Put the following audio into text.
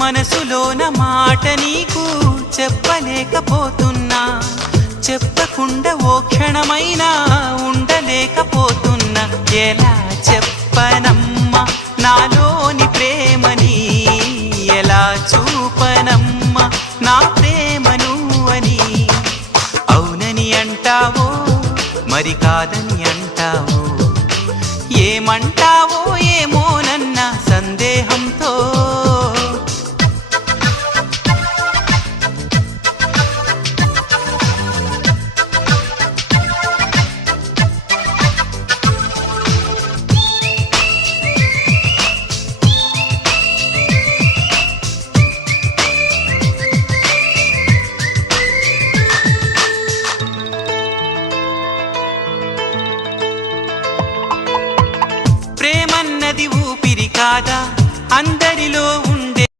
మనసులోన మాట నీకు చెప్పలేకపోతున్నా, చెప్పకుండా ఓ క్షణమైనా ఉండలేకపోతున్నా. ఎలా చెప్పనమ్మా నాలోని ప్రేమని